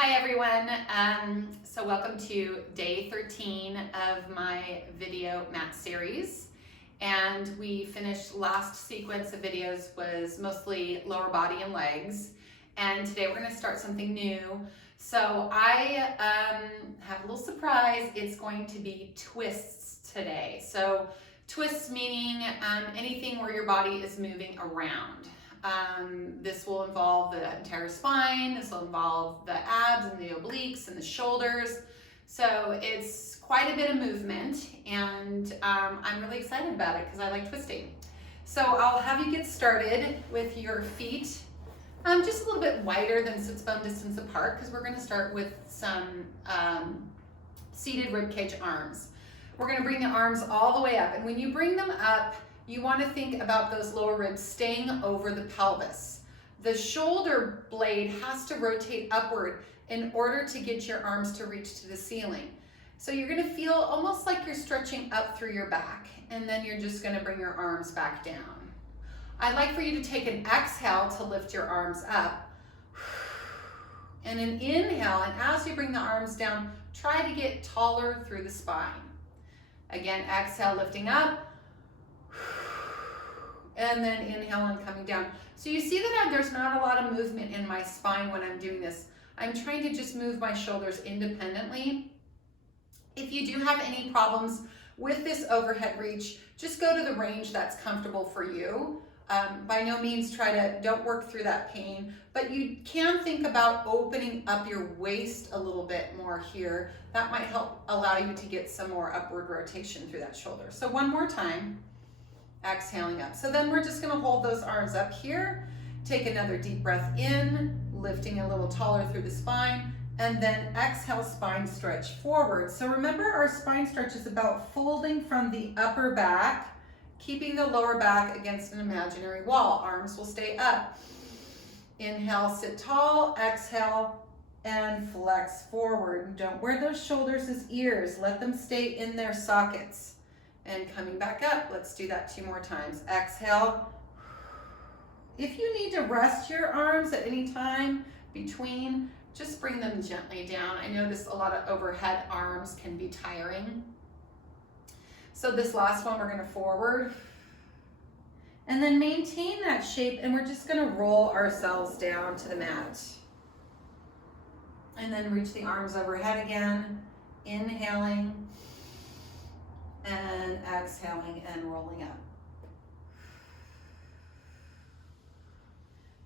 Hi everyone, so welcome to day 13 of my video mat series, and we finished last sequence of videos was mostly lower body and legs, and today we're going to start something new. So I have a little surprise. It's going to be twists today. So twists meaning anything where your body is moving around. This will involve the entire spine, this will involve the abs and the obliques and the shoulders. So it's quite a bit of movement, and I'm really excited about it because I like twisting. So I'll have you get started with your feet just a little bit wider than sits bone distance apart, because we're going to start with some seated ribcage arms. We're going to bring the arms all the way up, and when you bring them up, you want to think about those lower ribs staying over the pelvis. The shoulder blade has to rotate upward in order to get your arms to reach to the ceiling. So you're going to feel almost like you're stretching up through your back, and then you're just going to bring your arms back down. I'd like for you to take an exhale to lift your arms up, and an inhale, and as you bring the arms down, try to get taller through the spine. Again, exhale, lifting up, and then inhale and coming down. So you see that there's not a lot of movement in my spine when I'm doing this. I'm trying to just move my shoulders independently. If you do have any problems with this overhead reach, just go to the range that's comfortable for you. By no means don't work through that pain, but you can think about opening up your waist a little bit more here. That might help allow you to get some more upward rotation through that shoulder. So one more time. Exhaling up. So then we're just going to hold those arms up here. Take another deep breath in, lifting a little taller through the spine, and then exhale, spine stretch forward. So remember, our spine stretch is about folding from the upper back, keeping the lower back against an imaginary wall. Arms will stay up. Inhale, sit tall, exhale, and flex forward. Don't wear those shoulders as ears. Let them stay in their sockets. And coming back up, let's do that 2 more times. Exhale. If you need to rest your arms at any time between, just bring them gently down. I notice a lot of overhead arms can be tiring. So this last one, we're going to forward. And then maintain that shape, and we're just going to roll ourselves down to the mat. And then reach the arms overhead again, inhaling, and exhaling and rolling up.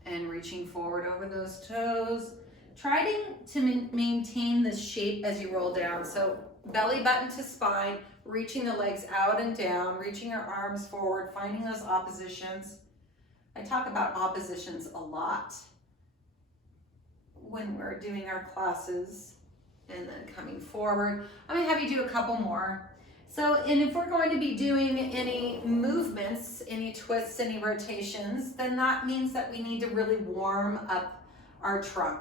And reaching forward over those toes. Try to maintain this shape as you roll down. So belly button to spine, reaching the legs out and down, reaching your arms forward, finding those oppositions. I talk about oppositions a lot when we're doing our classes. And then coming forward. I'm going to have you do a couple more. So, and if we're going to be doing any movements, any twists, any rotations, then that means that we need to really warm up our trunk.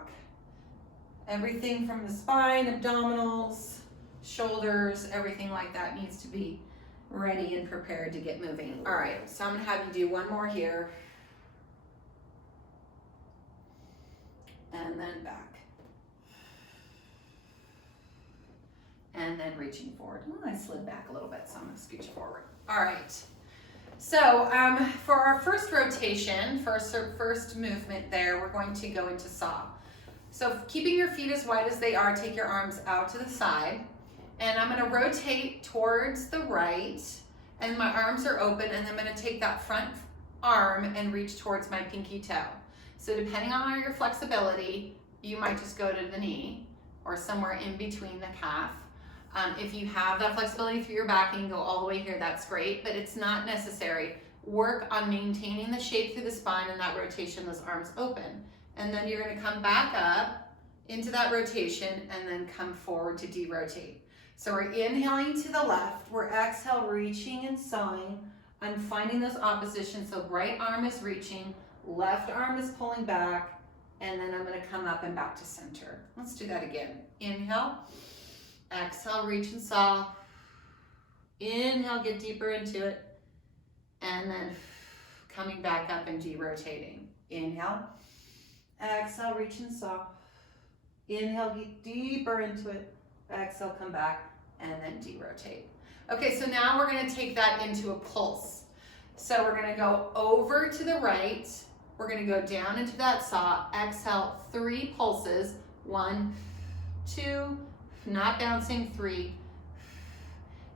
Everything from the spine, abdominals, shoulders, everything like that needs to be ready and prepared to get moving. All right, so I'm going to have you do one more here. And then back. And then reaching forward. Oh, I slid back a little bit, so I'm going to scooch forward. All right. So for our first rotation, first movement there, we're going to go into saw. So keeping your feet as wide as they are, take your arms out to the side. And I'm going to rotate towards the right, and my arms are open, and I'm going to take that front arm and reach towards my pinky toe. So depending on your flexibility, you might just go to the knee or somewhere in between the calf. If you have that flexibility through your back and you go all the way here, that's great, but it's not necessary. Work on maintaining the shape through the spine and that rotation, those arms open. And then you're going to come back up into that rotation and then come forward to derotate. So we're inhaling to the left, we're exhale, reaching and sawing. I'm finding those oppositions, so right arm is reaching, left arm is pulling back, and then I'm going to come up and back to center. Let's do that again. Inhale. Exhale, reach and saw. Inhale, get deeper into it. And then coming back up and derotating. Inhale. Exhale, reach and saw. Inhale, get deeper into it. Exhale, come back, and then derotate. Okay, so now we're gonna take that into a pulse. So we're gonna go over to the right. We're gonna go down into that saw. Exhale, 3 pulses. 1, 2, not bouncing, 3.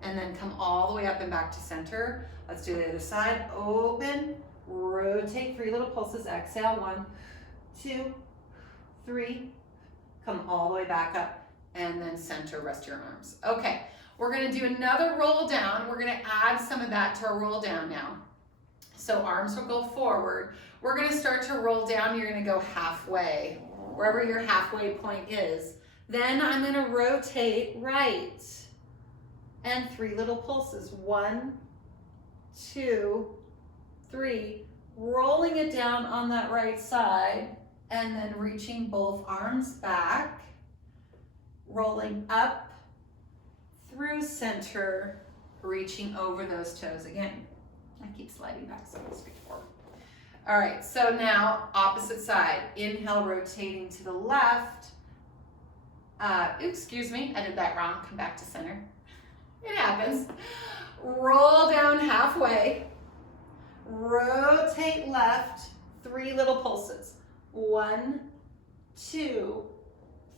And then come all the way up and back to center. Let's do the other side. Open, rotate, 3 little pulses. Exhale, 1, 2, 3. Come all the way back up and then center, rest your arms. Okay, we're gonna do another roll down. We're gonna add some of that to our roll down now. So arms will go forward. We're gonna start to roll down. You're gonna go halfway, wherever your halfway point is. Then I'm gonna rotate right. And 3 little pulses. 1, 2, 3. Rolling it down on that right side. And then reaching both arms back. Rolling up through center. Reaching over those toes again. I keep sliding back so I'll speak forward. All right, so now opposite side. Inhale, rotating to the left. Excuse me, I did that wrong. Come back to center. It happens. Roll down halfway. Rotate left. 3 little pulses. 1, 2,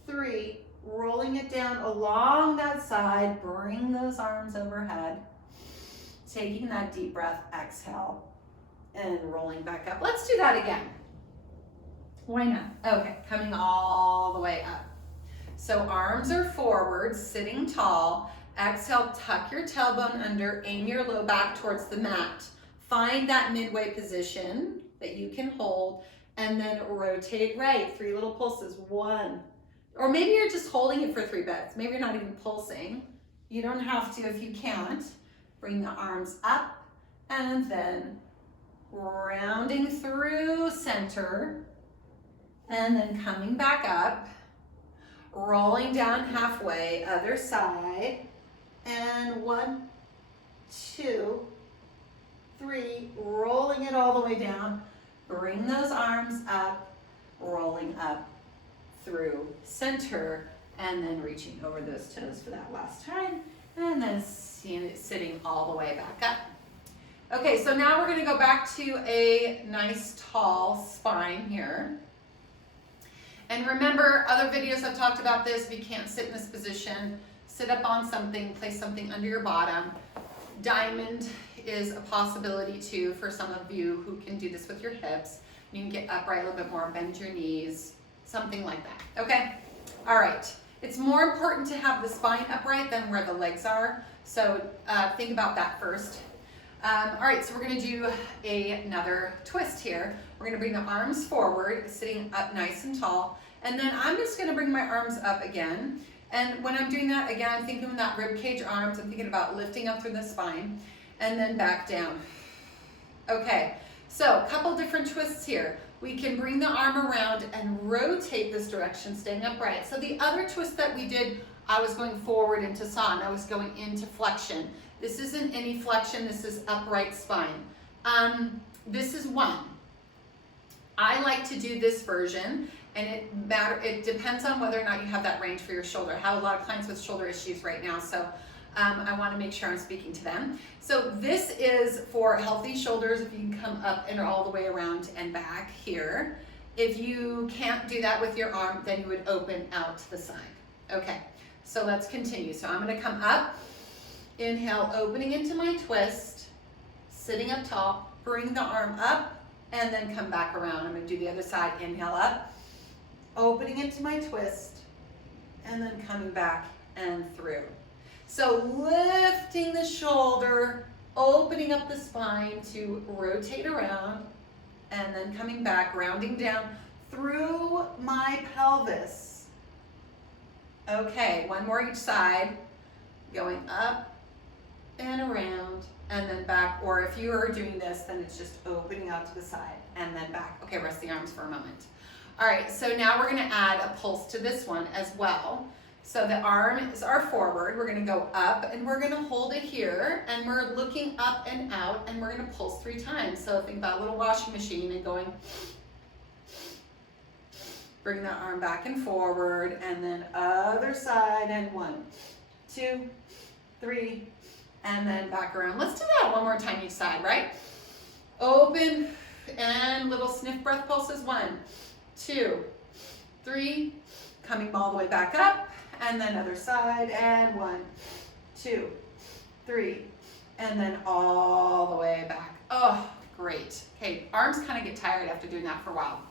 3. Rolling it down along that side. Bring those arms overhead. Taking that deep breath, exhale, and rolling back up. Let's do that again. Why not? Okay, coming all the way up. So arms are forward, sitting tall. Exhale, tuck your tailbone under, aim your low back towards the mat. Find that midway position that you can hold, and then rotate right. 3 little pulses. 1, or maybe you're just holding it for 3 breaths. Maybe you're not even pulsing. You don't have to if you can't. Bring the arms up and then rounding through center and then coming back up, rolling down halfway, other side, and 1, 2, 3, rolling it all the way down. Bring those arms up, rolling up through center, and then reaching over those toes for that last time, and then sitting all the way back up. Okay, so now we're gonna go back to a nice tall spine here. And remember, other videos I've talked about this. If you can't sit in this position, sit up on something, place something under your bottom. Diamond is a possibility too for some of you who can do this with your hips. You can get upright a little bit more, bend your knees, something like that, okay? All right, it's more important to have the spine upright than where the legs are, so think about that first. All right, so we're gonna do another twist here. We're gonna bring the arms forward, sitting up nice and tall, and then I'm just gonna bring my arms up again. And when I'm doing that, again, I'm thinking of that rib cage arms. I'm thinking about lifting up through the spine, and then back down. Okay, so a couple different twists here. We can bring the arm around and rotate this direction, staying upright. So the other twist that we did, I was going forward into saw, and I was going into flexion. This isn't any flexion, this is upright spine. This is one. I like to do this version, and it depends on whether or not you have that range for your shoulder. I have a lot of clients with shoulder issues right now, so I want to make sure I'm speaking to them. So this is for healthy shoulders. If you can come up and all the way around and back here. If you can't do that with your arm, then you would open out to the side. Okay, so let's continue. So I'm going to come up, inhale, opening into my twist, sitting up tall, bring the arm up, and then come back around. I'm going to do the other side. Inhale up, opening into my twist, and then coming back and through. So lifting the shoulder, opening up the spine to rotate around, and then coming back, rounding down through my pelvis. Okay, one more each side, going up and around, and then back. Or if you are doing this, then it's just opening out to the side and then back. Okay, rest the arms for a moment. All right, so now we're gonna add a pulse to this one as well. So the arms are forward, we're gonna go up and we're gonna hold it here, and we're looking up and out, and we're gonna pulse 3 times. So think about a little washing machine and going, Bring that arm back and forward, and then other side, and 1, 2, 3, and then back around. Let's do that one more time each side, right? Open, and little sniff breath pulses. 1, 2, 3, coming all the way back up, and then other side, and 1, 2, 3, and then all the way back. Oh, great. Okay, arms kind of get tired after doing that for a while.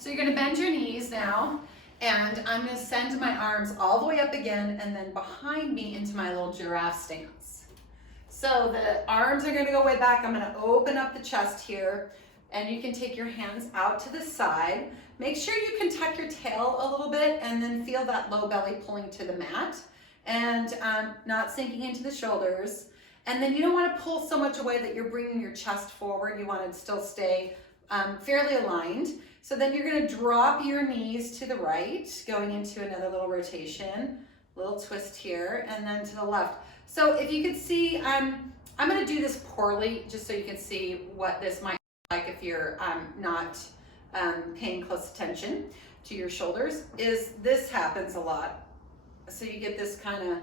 So you're gonna bend your knees now, and I'm gonna send my arms all the way up again, and then behind me into my little giraffe stance. So the arms are gonna go way back. I'm gonna open up the chest here, and you can take your hands out to the side. Make sure you can tuck your tail a little bit, and then feel that low belly pulling to the mat, and not sinking into the shoulders. And then you don't wanna pull so much away that you're bringing your chest forward. You wanna still stay fairly aligned. So then you're gonna drop your knees to the right, going into another little rotation, little twist here, and then to the left. So if you could see, I'm gonna do this poorly, just so you can see what this might look like if you're not paying close attention to your shoulders, is this happens a lot. So you get this kind of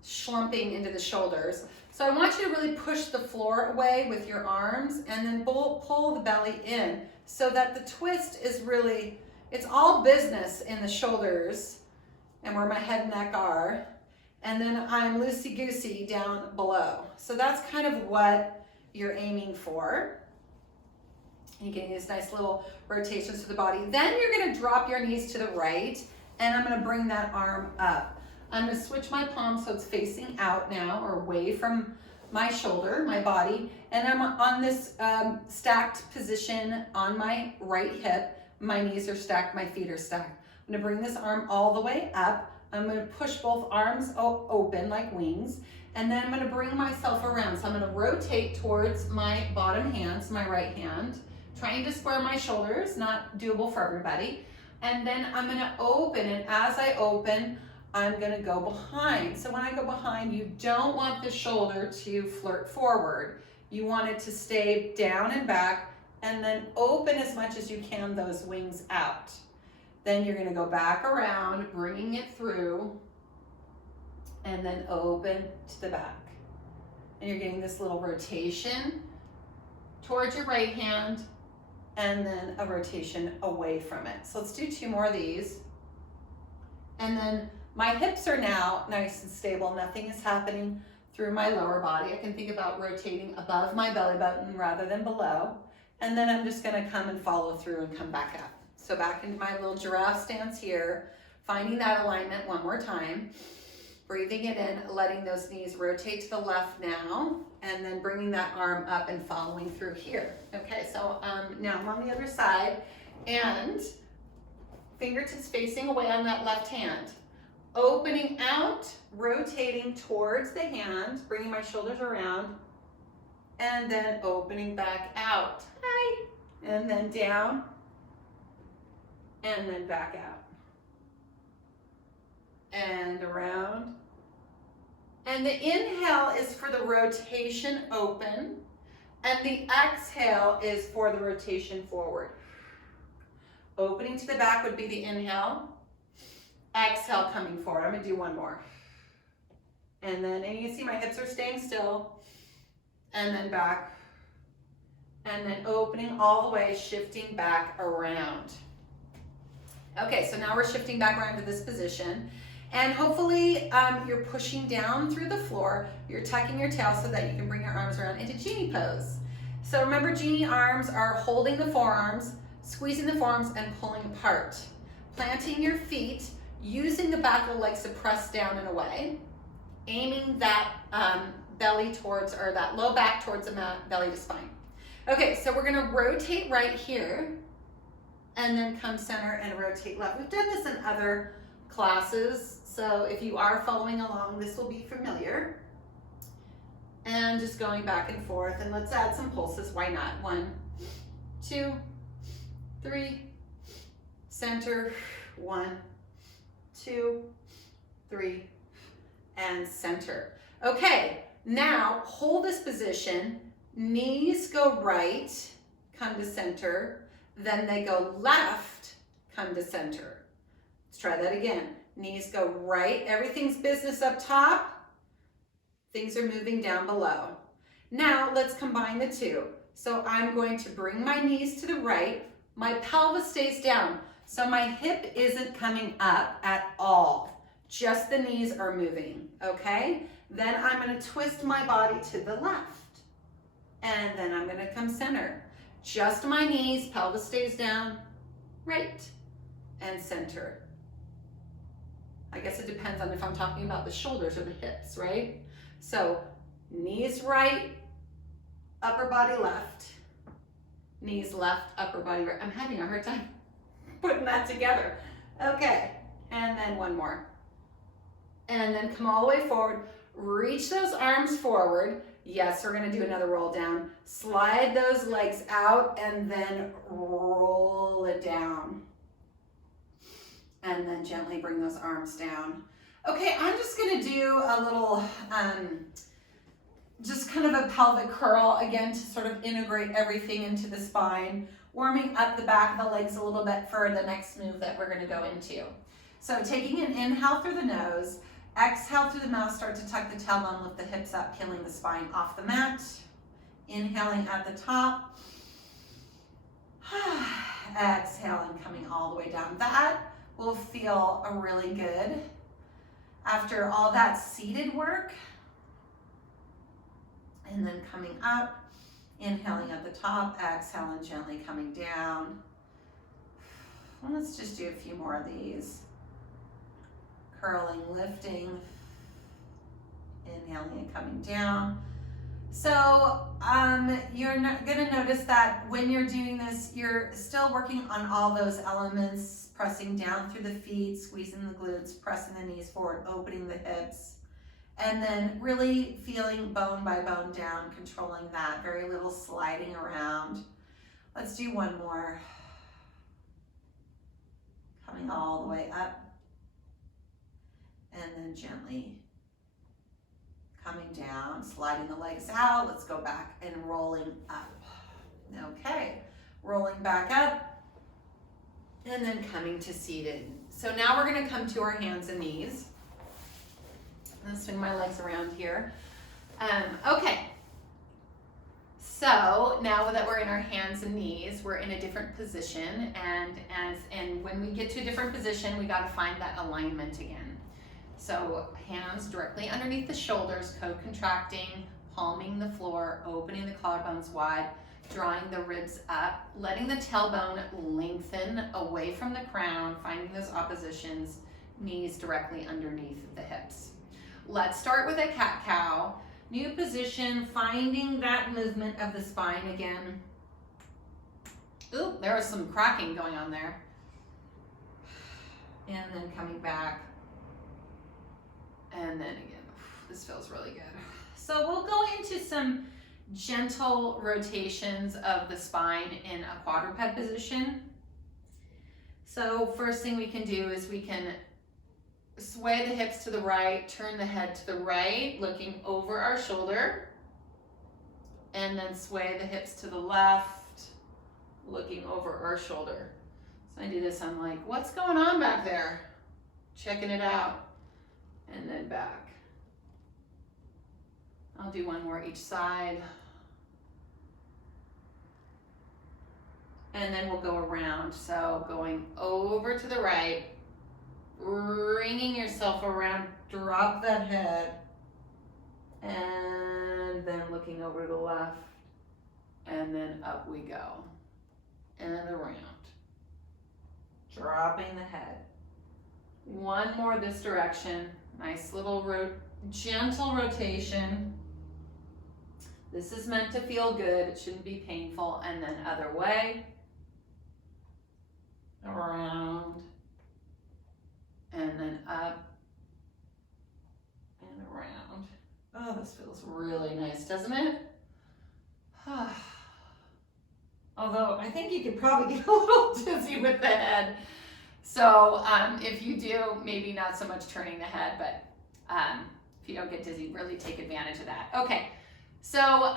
slumping into the shoulders. So I want you to really push the floor away with your arms, and then pull the belly in, so that the twist is really, it's all business in the shoulders and where my head and neck are. And then I'm loosey-goosey down below. So that's kind of what you're aiming for. You're getting these nice little rotations to the body. Then you're gonna drop your knees to the right, and I'm gonna bring that arm up. I'm gonna switch my palm so it's facing out now, or away from my shoulder, my body, and I'm on this stacked position on my right hip. My knees are stacked, my feet are stacked. I'm gonna bring this arm all the way up. I'm gonna push both arms open like wings, and then I'm gonna bring myself around. So I'm gonna rotate towards my bottom hands, my right hand, trying to square my shoulders, not doable for everybody. And then I'm gonna open, and as I open, I'm gonna go behind. So when I go behind, you don't want the shoulder to flirt forward. You want it to stay down and back, and then open as much as you can those wings out. Then you're gonna go back around, bringing it through, and then open to the back. And you're getting this little rotation towards your right hand, and then a rotation away from it. So let's do 2 more of these. And then my hips are now nice and stable. Nothing is happening through my lower body. I can think about rotating above my belly button rather than below. And then I'm just gonna come and follow through and come back up. So back into my little giraffe stance here, finding that alignment one more time. Breathing it in, letting those knees rotate to the left now, and then bringing that arm up and following through here. Okay, so now I'm on the other side, and fingertips facing away on that left hand. Opening out, rotating towards the hand, bringing my shoulders around, and then opening back out. Hi. And then down, and then back out. And around. And the inhale is for the rotation open, and the exhale is for the rotation forward. Opening to the back would be the inhale. Exhale, coming forward. I'm gonna do 1 more. And then, and you can see my hips are staying still. And then back. And then opening all the way, shifting back around. Okay, so now we're shifting back around to this position. And hopefully you're pushing down through the floor. You're tucking your tail so that you can bring your arms around into genie pose. So remember, genie arms are holding the forearms, squeezing the forearms, and pulling apart. Planting your feet, using the back of the legs to press down and away, aiming that belly towards, or that low back towards the mat, belly to spine. Okay, so we're gonna rotate right here, and then come center and rotate left. We've done this in other classes, so if you are following along, this will be familiar. And just going back and forth, and let's add some pulses, why not? 1, 2, 3, center, 1, 2, 3, and center. Okay, now hold this position, knees go right, come to center, then they go left, come to center. Let's try that again. Knees go right, everything's business up top. Things are moving down below. Now let's combine the two. So I'm going to bring my knees to the right. My pelvis stays down. So my hip isn't coming up at all. Just the knees are moving, okay? Then I'm gonna twist my body to the left. And then I'm gonna come center. Just my knees, pelvis stays down, right, and center. I guess it depends on if I'm talking about the shoulders or the hips, right? So knees right, upper body left. Knees left, upper body right. I'm having a hard time putting that together. Okay, and then one more. And then come all the way forward. Reach those arms forward. Yes, we're gonna do another roll down. Slide those legs out and then roll it down. And then gently bring those arms down. Okay, I'm just gonna do a little, just kind of a pelvic curl again to sort of integrate everything into the spine, warming up the back of the legs a little bit for the next move that we're gonna go into. So taking an inhale through the nose, exhale through the mouth, start to tuck the tailbone, lift the hips up, peeling the spine off the mat. Inhaling at the top. Exhaling, coming all the way down. That will feel really good. After all that seated work, and then coming up, inhaling at the top, exhaling, gently coming down. Well, let's just do a few more of these. Curling, lifting, inhaling and coming down. So you're not gonna notice that when you're doing this, you're still working on all those elements, pressing down through the feet, squeezing the glutes, pressing the knees forward, opening the hips, and then really feeling bone by bone down, controlling that, very little sliding around. Let's do one more. Coming all the way up, and then gently coming down, sliding the legs out. Let's go back and rolling up. Okay, rolling back up, and then coming to seated. So now we're gonna come to our hands and knees. I'm gonna swing my legs around here. Okay, so now that we're in our hands and knees, we're in a different position, and when we get to a different position, we gotta find that alignment again. So hands directly underneath the shoulders, co-contracting, palming the floor, opening the collarbones wide, drawing the ribs up, letting the tailbone lengthen away from the crown, finding those oppositions, knees directly underneath the hips. Let's start with a cat-cow. New position, finding that movement of the spine again. Ooh, there was some cracking going on there. And then coming back. And then again, this feels really good. So we'll go into some gentle rotations of the spine in a quadruped position. So first thing we can do is we can sway the hips to the right, turn the head to the right, looking over our shoulder, and then sway the hips to the left, looking over our shoulder. So I do this, I'm like, what's going on back there? Checking it out, and then back. I'll do one more each side. And then we'll go around. So going over to the right, bringing yourself around, drop that head, and then looking over to the left, and then up we go, and around, dropping the head. One more this direction, nice little gentle rotation. This is meant to feel good, it shouldn't be painful, and then other way, around, and then up and around. Oh, this feels really nice, doesn't it? Although I think you could probably get a little dizzy with the head. So if you do, maybe not so much turning the head, but if you don't get dizzy, really take advantage of that. Okay, So,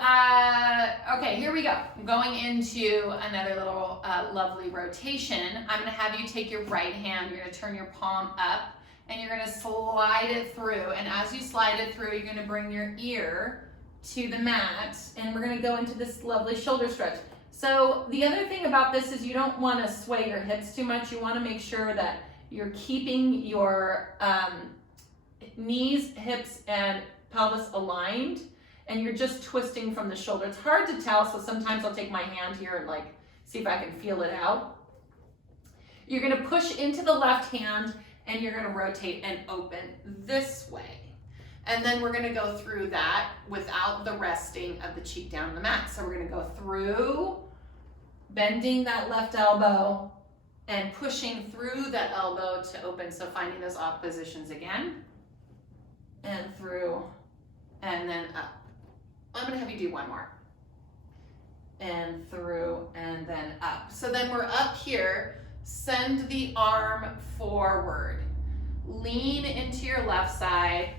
okay, here we go. I'm going into another little lovely rotation. I'm gonna have you take your right hand, you're gonna turn your palm up, and you're gonna slide it through. And as you slide it through, you're gonna bring your ear to the mat, and we're gonna go into this lovely shoulder stretch. So the other thing about this is you don't wanna sway your hips too much. You wanna make sure that you're keeping your knees, hips, and pelvis aligned, and you're just twisting from the shoulder. It's hard to tell, so sometimes I'll take my hand here and like see if I can feel it out. You're gonna push into the left hand and you're gonna rotate and open this way. And then we're gonna go through that without the resting of the cheek down on the mat. So we're gonna go through, bending that left elbow and pushing through that elbow to open. So finding those off positions again, and through, and then up. I'm gonna have you do one more. And through, and then up. So then we're up here, send the arm forward. Lean into your left side,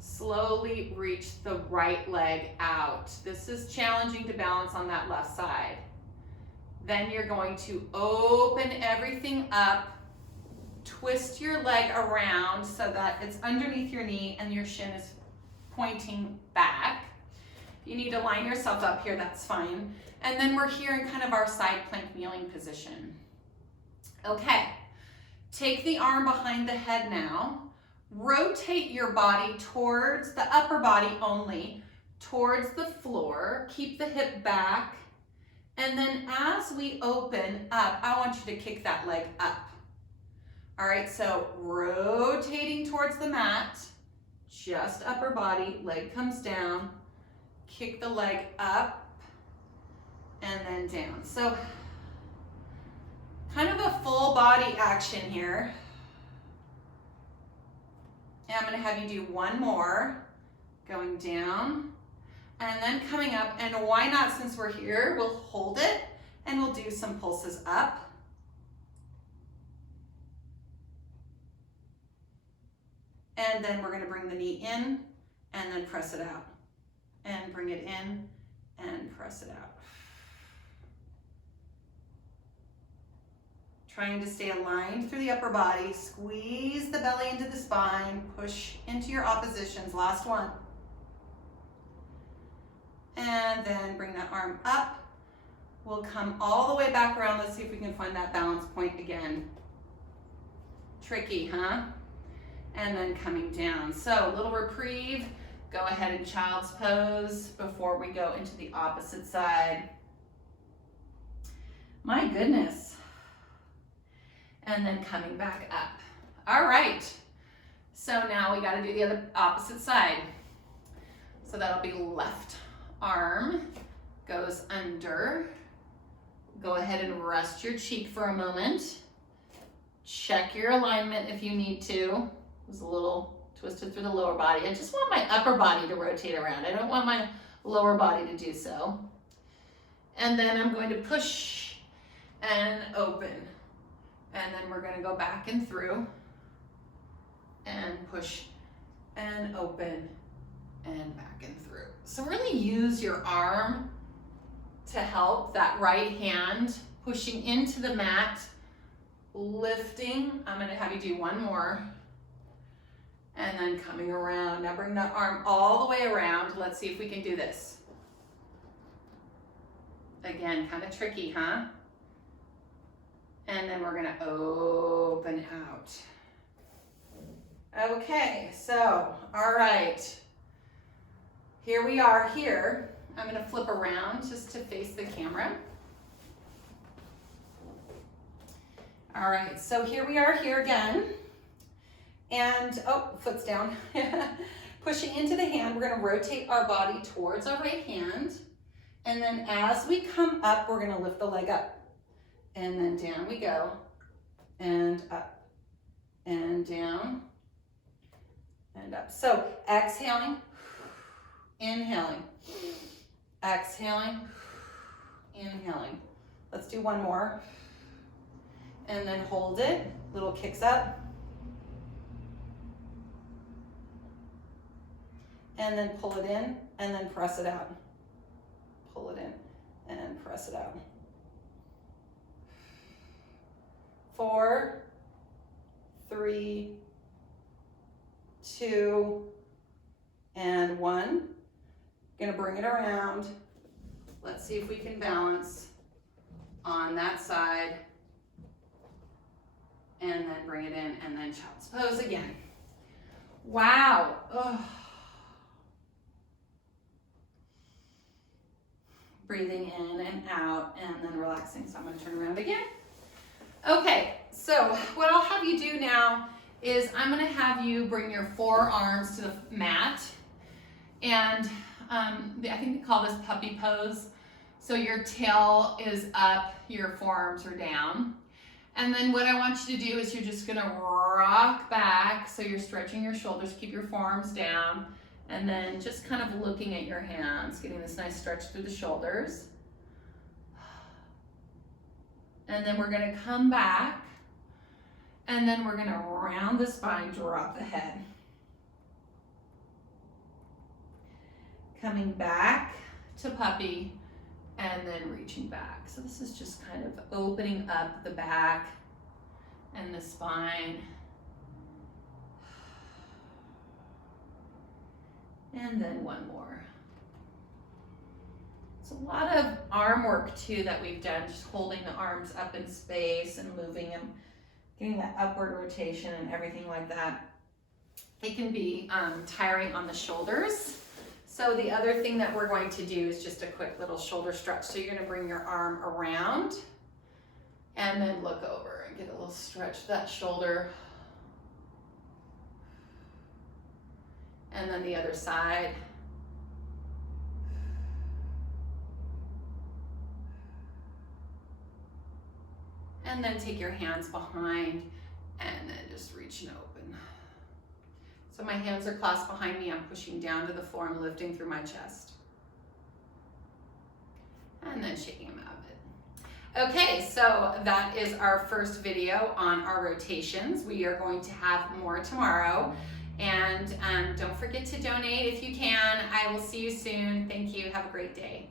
slowly reach the right leg out. This is challenging to balance on that left side. Then you're going to open everything up, twist your leg around so that it's underneath your knee and your shin is pointing back. If you need to line yourself up here, that's fine. And then we're here in kind of our side plank kneeling position. Okay, take the arm behind the head now. Rotate your body towards the upper body only, towards the floor. Keep the hip back. And then as we open up, I want you to kick that leg up. All right, so rotating towards the mat, just upper body, leg comes down, kick the leg up, and then down. So kind of a full body action here. And I'm gonna have you do one more, going down, and then coming up, and why not, since we're here, we'll hold it, and we'll do some pulses up. And then we're gonna bring the knee in, and then press it out. And bring it in, and press it out. Trying to stay aligned through the upper body, squeeze the belly into the spine, push into your oppositions, last one. And then bring that arm up. We'll come all the way back around. Let's see if we can find that balance point again. Tricky, huh? And then coming down. So a little reprieve. Go ahead in child's pose before we go into the opposite side. My goodness. And then coming back up. All right. So now we got to do the other opposite side. So that'll be left arm goes under. Go ahead and rest your cheek for a moment. Check your alignment if you need to. It was a little twisted through the lower body. I just want my upper body to rotate around. I don't want my lower body to do so. And then I'm going to push and open. And then we're going to go back and through and push and open and back and through. So really use your arm to help that right hand pushing into the mat, lifting. I'm going to have you do one more. And then coming around. Now bring that arm all the way around. Let's see if we can do this. Again, kind of tricky, huh? And then we're gonna open out. Okay, so, all right. Here we are here. I'm gonna flip around just to face the camera. All right, so here we are here again. And, oh, foot's down. Pushing into the hand, we're gonna rotate our body towards our right hand. And then as we come up, we're gonna lift the leg up. And then down we go, and up, and down, and up. So exhaling, inhaling, exhaling, inhaling. Let's do one more. And then hold it, little kicks up. and then pull it in, and then press it out. Pull it in, and press it out. 4, 3, 2, and 1. Gonna bring it around. Let's see if we can balance on that side. And then bring it in, and then child's pose again. Wow. Ugh. Breathing in and out, and then relaxing. So I'm gonna turn around again. Okay, so what I'll have you do now is I'm gonna have you bring your forearms to the mat, and I think they call this puppy pose. So your tail is up, your forearms are down. And then what I want you to do is you're just gonna rock back, so you're stretching your shoulders, keep your forearms down, and then just kind of looking at your hands, getting this nice stretch through the shoulders. And then we're gonna come back, and then we're gonna round the spine, drop the head. Coming back to puppy, and then reaching back. So this is just kind of opening up the back and the spine. And then one more. It's a lot of arm work too that we've done, just holding the arms up in space and moving them, getting that upward rotation and everything like that. It can be tiring on the shoulders. So the other thing that we're going to do is just a quick little shoulder stretch. So you're gonna bring your arm around and then look over and get a little stretch to that shoulder. And then the other side. And then take your hands behind and then just reach and open. So my hands are clasped behind me. I'm pushing down to the floor. I'm lifting through my chest. And then shaking them out a bit. Okay, so that is our first video on our rotations. We are going to have more tomorrow. And don't forget to donate if you can. I will see you soon. Thank you. Have a great day.